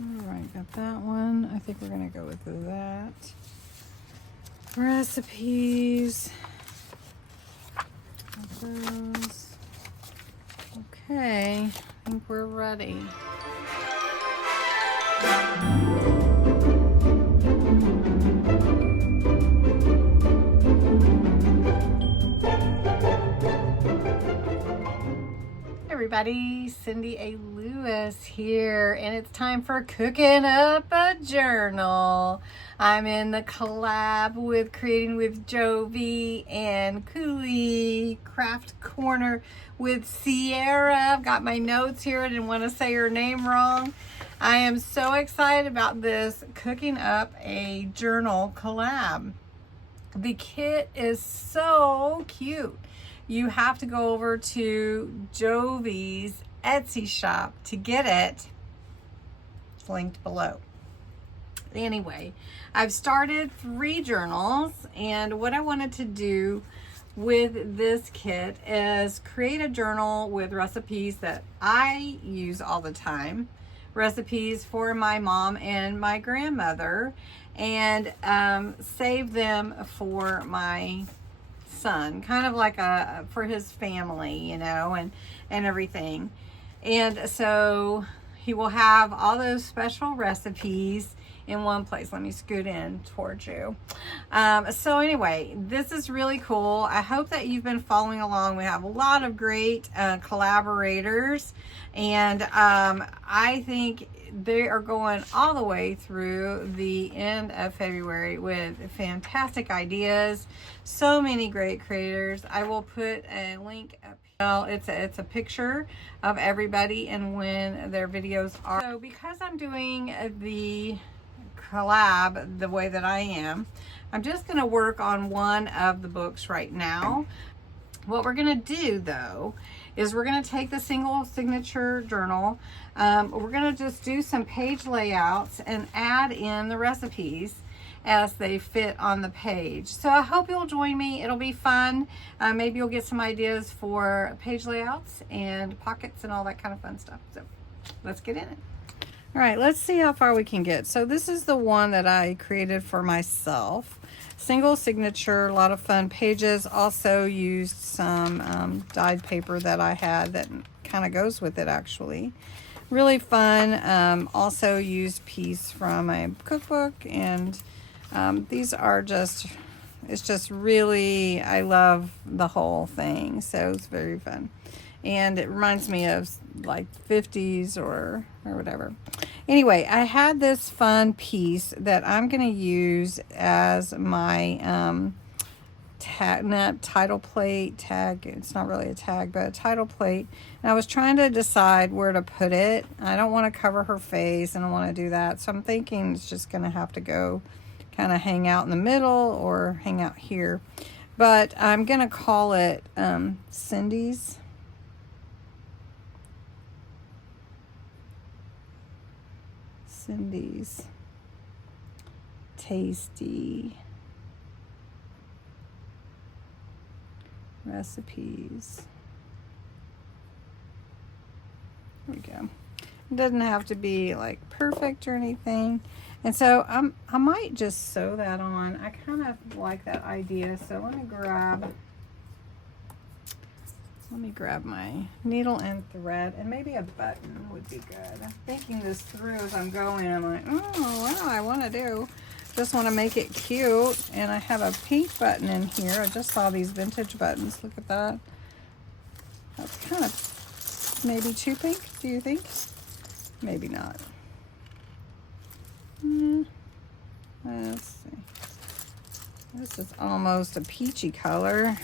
All right, got that one. I think we're gonna go with that. Recipes. Those. Okay, I think we're ready. Everybody, Cindy A. Lewis here, and it's time for cooking up a journal. I'm in the collab with Creating with Jovi and Coulee Craft Corner with Sierra. I've got my notes here. I didn't want to say her name wrong. I am so excited about this cooking up a journal collab. The kit is so cute. You have to go over to Jovi's Etsy shop to get it. It's linked below. Anyway, I've started 3 journals, and what I wanted to do with this kit is create a journal with recipes that I use all the time, recipes for my mom and my grandmother, and save them for my son, kind of like for his family, you know, and everything. And so he will have all those special recipes in one place. Let me scoot in towards you. So anyway, this is really cool. I hope that you've been following along. We have a lot of great collaborators, and I think they are going all the way through the end of February with fantastic ideas. So many great creators. I will put a link up. Well, it's a picture of everybody and when their videos are. So because I'm doing the collab the way that I am, I'm just going to work on one of the books right now. What we're going to do though is we're going to take the single signature journal. We're going to just do some page layouts and add in the recipes as they fit on the page. So I hope you'll join me. It'll be fun. Maybe you'll get some ideas for page layouts and pockets and all that kind of fun stuff. So let's get in it. All right, let's see how far we can get. So this is the one that I created for myself. Single signature, a lot of fun pages. Also used some dyed paper that I had that kind of goes with it actually. Really fun. Also used piece from my cookbook, and these are just, it's just really, I love the whole thing. So it's very fun. And it reminds me of like 50s or whatever. Anyway, I had this fun piece that I'm going to use as my title plate tag. It's not really a tag, but a title plate. And I was trying to decide where to put it. I don't want to cover her face. I don't want to do that. So I'm thinking it's just going to have to go kind of hang out in the middle or hang out here. But I'm going to call it Cindy's. Cindy's Tasty Recipes. There we go. It doesn't have to be like perfect or anything. And so I might just sew that on. I kind of like that idea. So let me grab my needle and thread, and maybe a button would be good. I'm thinking this through as I'm going. I'm like, oh, what do I want to do? Just want to make it cute. And I have a pink button in here. I just saw these vintage buttons. Look at that. That's kind of maybe too pink, do you think? Maybe not. Let's see. This is almost a peachy color.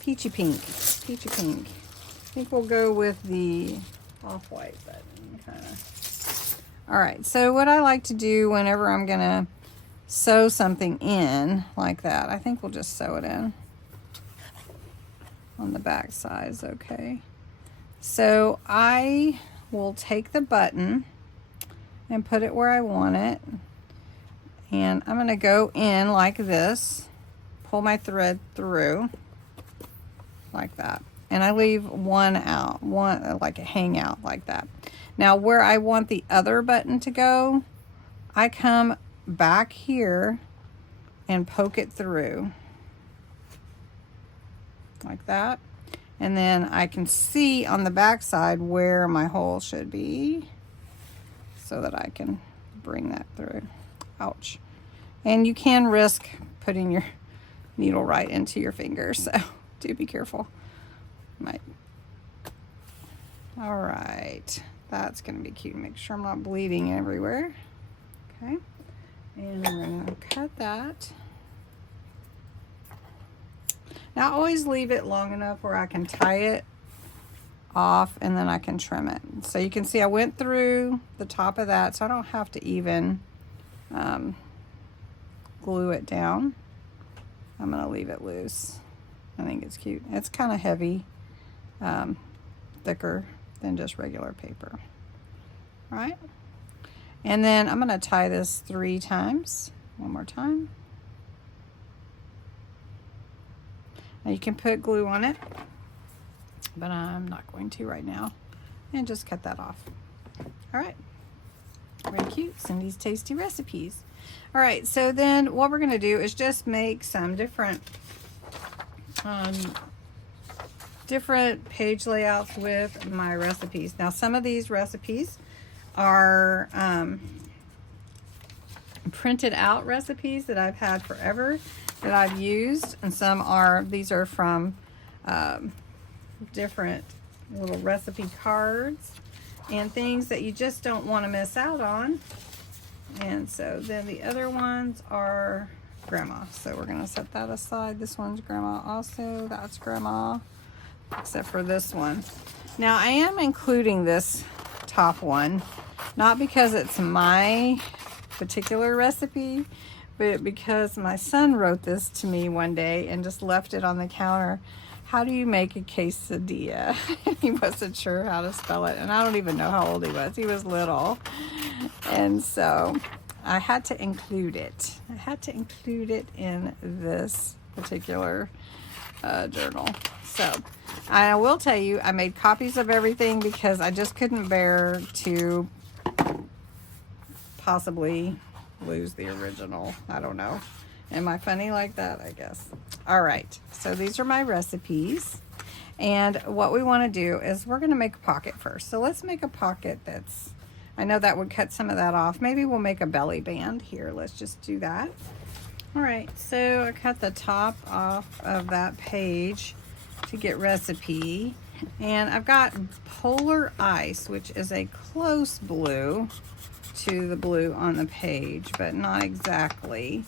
Peachy pink. Peachy pink. I think we'll go with the off-white button, kind of. All right, so what I like to do whenever I'm gonna sew something in like that, I think we'll just sew it in on the back sides, okay? So I will take the button and put it where I want it. And I'm gonna go in like this, pull my thread through like that. and I leave one out, one like a hangout like that. Now where I want the other button to go, I come back here and poke it through like that. And then I can see on the back side where my hole should be so that I can bring that through. Ouch. And you can risk putting your needle right into your finger, so do be careful. Might. All right, that's gonna be cute. Make sure I'm not bleeding everywhere. Okay, and I'm gonna cut that. Now I always leave it long enough where I can tie it off and then I can trim it. So you can see I went through the top of that, so I don't have to even glue it down. I'm gonna leave it loose. I think it's cute. It's kind of heavy, thicker than just regular paper. All right, and then I'm gonna tie this 3 times. One more time. Now you can put glue on it, but I'm not going to right now. And just cut that off. All right, very cute. Cindy's Tasty Recipes. All right, so then what we're gonna do is just make some different page layouts with my recipes. Now some of these recipes are printed out recipes that I've had forever that I've used, and some are, these are from different little recipe cards and things that you just don't want to miss out on. And so then the other ones are grandma, so we're gonna set that aside. This one's grandma also, that's grandma, except for this one. Now I am including this top one, not because it's my particular recipe, but because my son wrote this to me one day and just left it on the counter. How do you make a quesadilla? He wasn't sure how to spell it, and I don't even know how old he was. He was little. And so I had to include it. I had to include it in this particular journal. So I will tell you, I made copies of everything because I just couldn't bear to possibly lose the original. I don't know. Am I funny like that? I guess. All right, so these are my recipes, and what we want to do is we're going to make a pocket first. So let's make a pocket that's, I know that would cut some of that off. Maybe we'll make a belly band here. Let's just do that. All right, so I cut the top off of that page to get recipe, and I've got Polar Ice, which is a close blue to the blue on the page, but not exactly.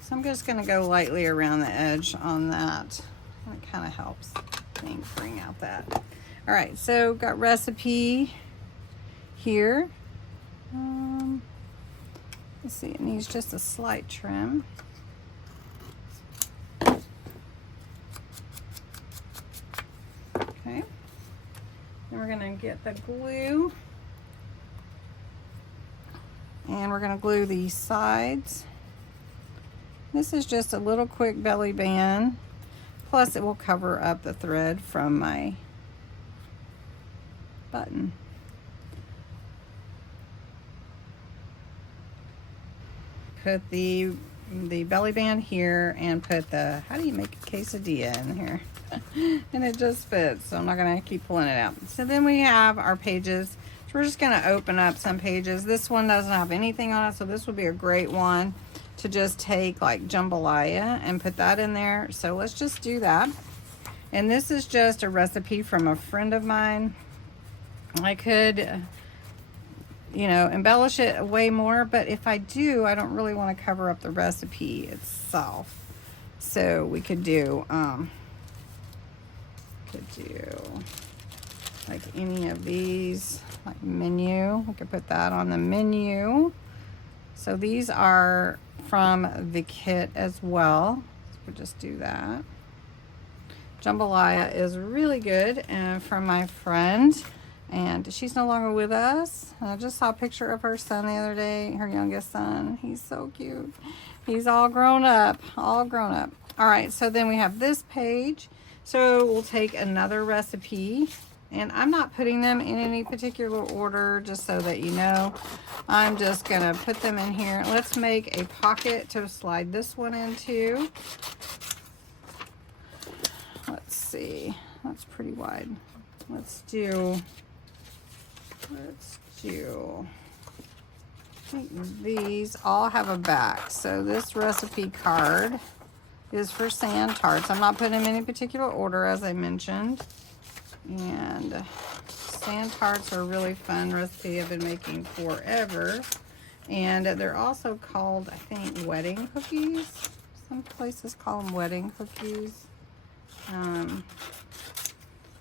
So I'm just gonna go lightly around the edge on that. That kind of helps, I think, bring out that. All right, so got recipe here. Let's see, it needs just a slight trim. Okay, then we're gonna get the glue, and we're gonna glue these sides. This is just a little quick belly band, plus it will cover up the thread from my button. Put the belly band here and put the, how do you make a quesadilla in here? And it just fits, so I'm not gonna keep pulling it out. So then we have our pages. So we're just gonna open up some pages. This one doesn't have anything on it, so this would be a great one to just take like jambalaya and put that in there. So let's just do that. And this is just a recipe from a friend of mine. I could, you know, embellish it way more, but if I do, I don't really want to cover up the recipe itself. So we could do like any of these, like menu. We could put that on the menu. So these are from the kit as well. So we'll just do that. Jambalaya is really good from my friend, and she's no longer with us. I just saw a picture of her son the other day, her youngest son. He's so cute. He's all grown up, all grown up. All right, so then we have this page. So we'll take another recipe, and I'm not putting them in any particular order, just so that you know. I'm just gonna put them in here. Let's make a pocket to slide this one into. Let's see, that's pretty wide. Let's do, I think these all have a back. So this recipe card is for sand tarts. I'm not putting them in any particular order, as I mentioned. And sand tarts are a really fun recipe I've been making forever. And they're also called, I think, wedding cookies. Some places call them wedding cookies.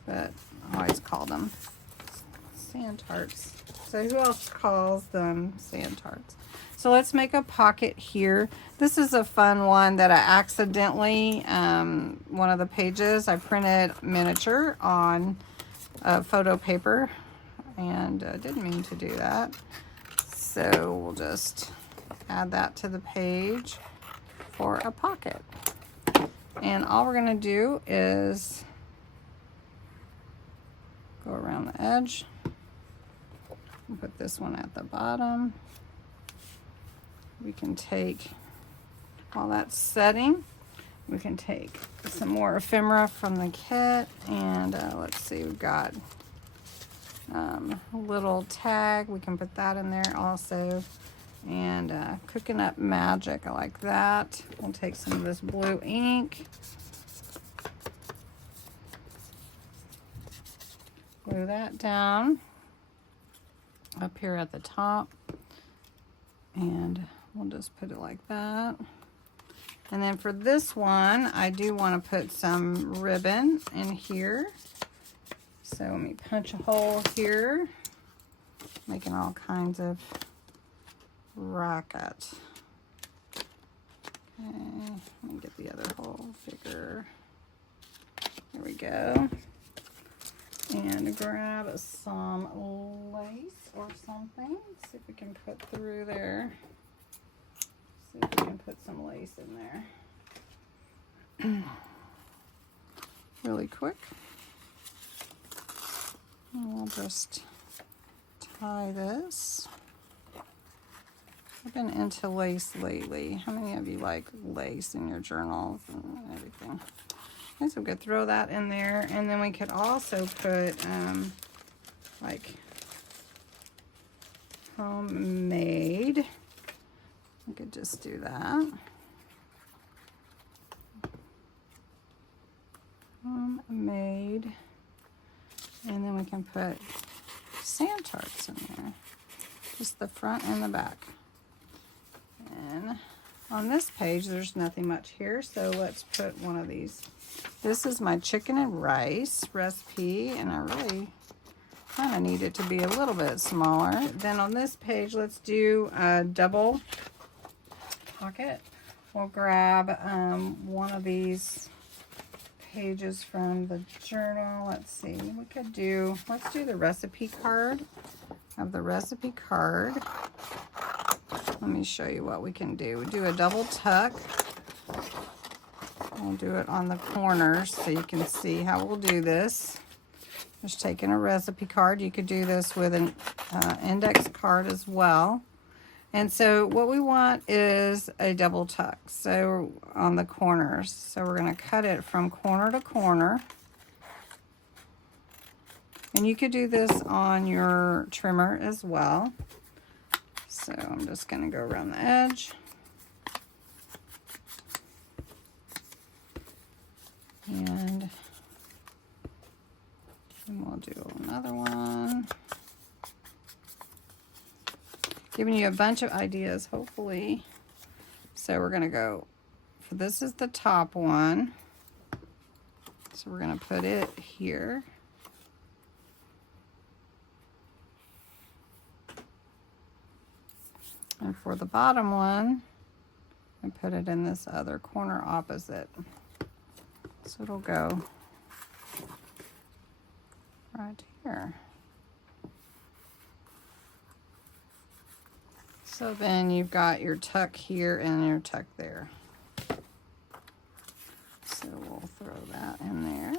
But I always call them sand tarts. So who else calls them sand tarts? So let's make a pocket here. This is a fun one that I accidentally, one of the pages, I printed miniature on photo paper, and didn't mean to do that. So we'll just add that to the page for a pocket. And all we're gonna do is go around the edge and put this one at the bottom. We can take, while that's setting, we can take some more ephemera from the kit, and let's see, we've got a little tag. We can put that in there also. And Cooking Up Magic, I like that. We'll take some of this blue ink, glue that down up here at the top, and we'll just put it like that. And then for this one, I do want to put some ribbon in here. So let me punch a hole here, making all kinds of racket. Okay, let me get the other hole bigger. There we go. And grab some lace or something. See if we can put through there. See if we can put some lace in there. Really quick. And we'll just tie this. I've been into lace lately. How many of you like lace in your journals and everything? Okay, so we could throw that in there, and then we could also put like homemade. We could just do that. Homemade. And then we can put sand tarts in there. Just the front and the back. And on this page, there's nothing much here, so let's put one of these. This is my chicken and rice recipe, and I really kind of need it to be a little bit smaller. Then on this page, let's do a double pocket. We'll grab one of these pages from the journal. Let's see, we could do, let's do the recipe card. Have the recipe card. Let me show you what we can do. We do a double tuck. We'll do it on the corners so you can see how we'll do this. Just taking a recipe card. You could do this with an index card as well. And so what we want is a double tuck, so on the corners. So we're going to cut it from corner to corner. And you could do this on your trimmer as well. So I'm just going to go around the edge. And we'll do another one. Giving you a bunch of ideas, hopefully. So we're going to go, for this is the top one. So we're going to put it here. And for the bottom one, I put it in this other corner opposite. So it'll go right here. So then you've got your tuck here and your tuck there. So we'll throw that in there.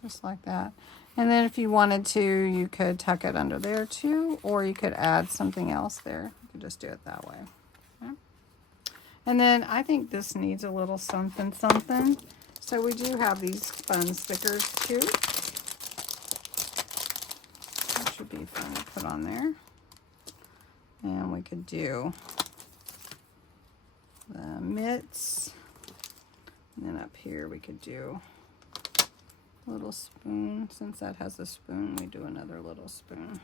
just like that. And then if you wanted to, you could tuck it under there too, or you could add something else there. You could just do it that way. Okay. And then I think this needs a little something something. So we do have these fun stickers too. That should be fun to put on there. And we could do the mitts. And then up here we could do a little spoon. Since that has a spoon, we do another little spoon.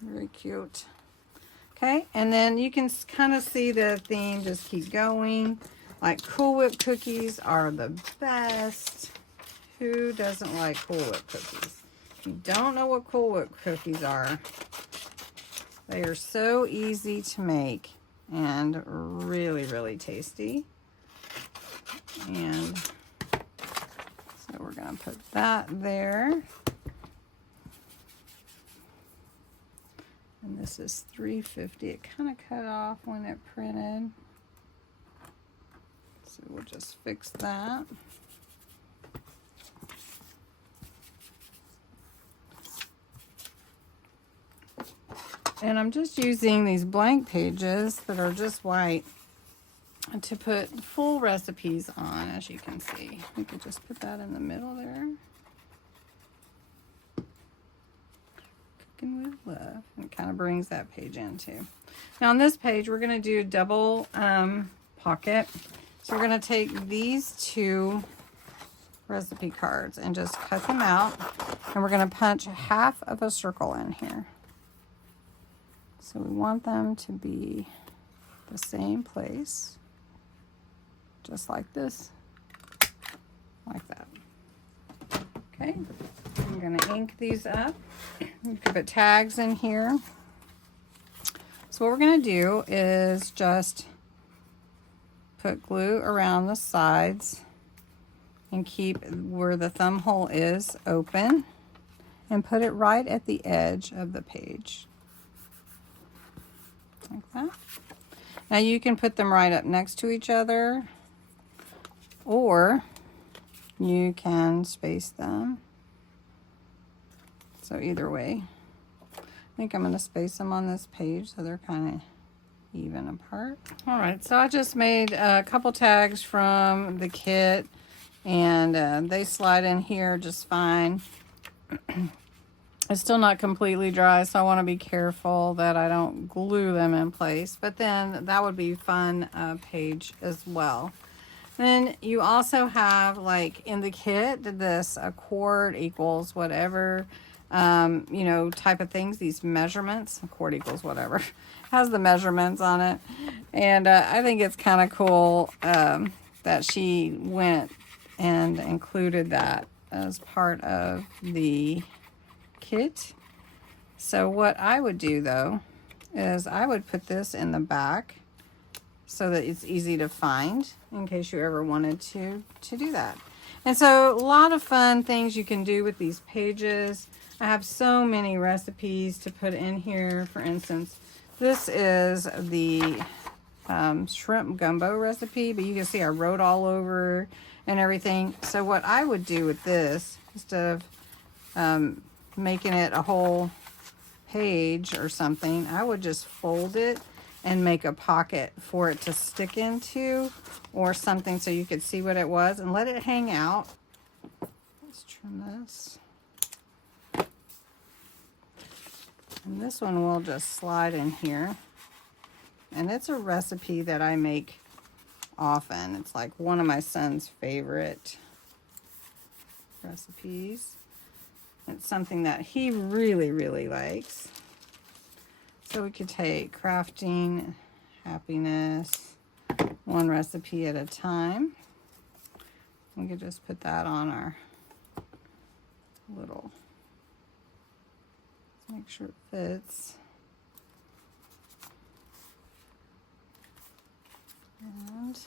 Very cute. Okay, and then you can kind of see the theme just keep going. Like Cool Whip cookies are the best. Who doesn't like Cool Whip cookies? If you don't know what Cool Whip cookies are, they are so easy to make and really, really tasty. And so we're going to put that there. And this is $3.50. It kind of cut off when it printed. So we'll just fix that. And I'm just using these blank pages that are just white to put full recipes on, as you can see. We could just put that in the middle there. Cooking with Love. And it kind of brings that page in too. Now on this page, we're going to do double pocket. So we're going to take these two recipe cards and just cut them out. And we're going to punch half of a circle in here. So we want them to be the same place. Just like this. Like that. Okay. I'm going to ink these up. You can put tags in here. So what we're going to do is just put glue around the sides and keep where the thumb hole is open and put it right at the edge of the page. Like that. Now you can put them right up next to each other, or you can space them. So either way, I think I'm going to space them on this page so they're kind of even apart. All right, so I just made a couple tags from the kit, and they slide in here just fine. It's still not completely dry, so I want to be careful that I don't glue them in place, but then that would be fun page as well. Then you also have, like in the kit, this a quart equals whatever, you know, type of things, these measurements. A quart equals whatever has the measurements on it. And I think it's kind of cool that she went and included that as part of the kit. So what I would do though is I would put this in the back so that it's easy to find in case you ever wanted to do that. And so a lot of fun things you can do with these pages. I have so many recipes to put in here. For instance, this is the shrimp gumbo recipe, but you can see I wrote all over and everything. So what I would do with this, instead of making it a whole page or something, I would just fold it and make a pocket for it to stick into or something so you could see what it was and let it hang out. Let's trim this. And this one will just slide in here. And it's a recipe that I make often. It's like one of my son's favorite recipes. It's something that he really, really likes. So we could take crafting, happiness, one recipe at a time. We could just put that on our little, let's make sure it fits. And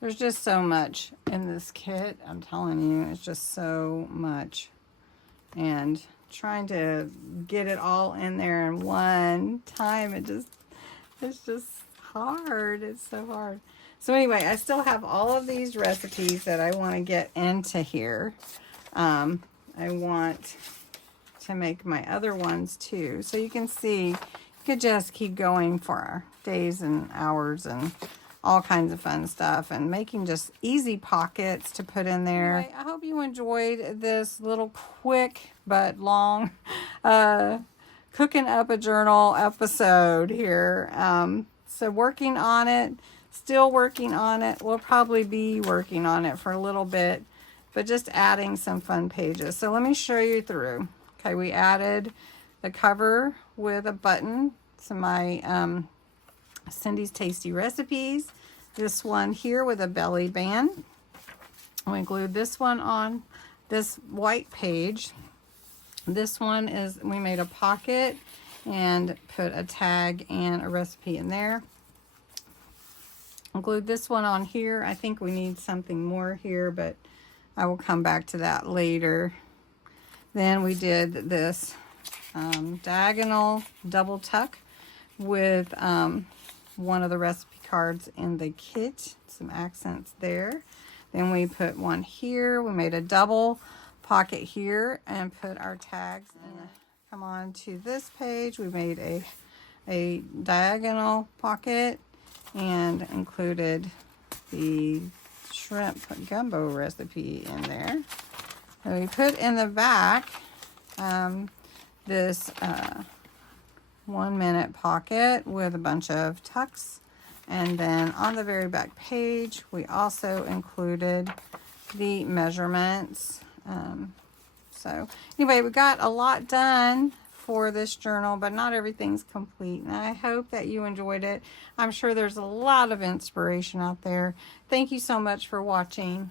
there's just so much in this kit. I'm telling you, it's just so much. And trying to get it all in there in one time, it's just hard. It's so hard. So anyway, I still have all of these recipes that I want to get into here. I want to make my other ones too. So you can see, you could just keep going for days and hours and all kinds of fun stuff, and making just easy pockets to put in there. Anyway, I hope you enjoyed this little quick but long cooking up a journal episode here. So working on it, still working on it. We'll probably be working on it for a little bit, but just adding some fun pages. So let me show you through. Okay, we added the cover with a button to my Cindy's Tasty Recipes. This one here with a belly band. We glued this one on this white page. This one is, we made a pocket and put a tag and a recipe in there. I glued this one on here. I think we need something more here, but I will come back to that later. Then we did this diagonal double tuck with one of the recipe cards in the kit, some accents there. Then we put one here. We made a double pocket here and put our tags in. Come on to this page. We made a diagonal pocket and included the shrimp gumbo recipe in there. And we put in the back this 1 minute pocket with a bunch of tucks. And then on the very back page, we also included the measurements. So anyway, we got a lot done for this journal, but not everything's complete. And I hope that you enjoyed it. I'm sure there's a lot of inspiration out there. Thank you so much for watching.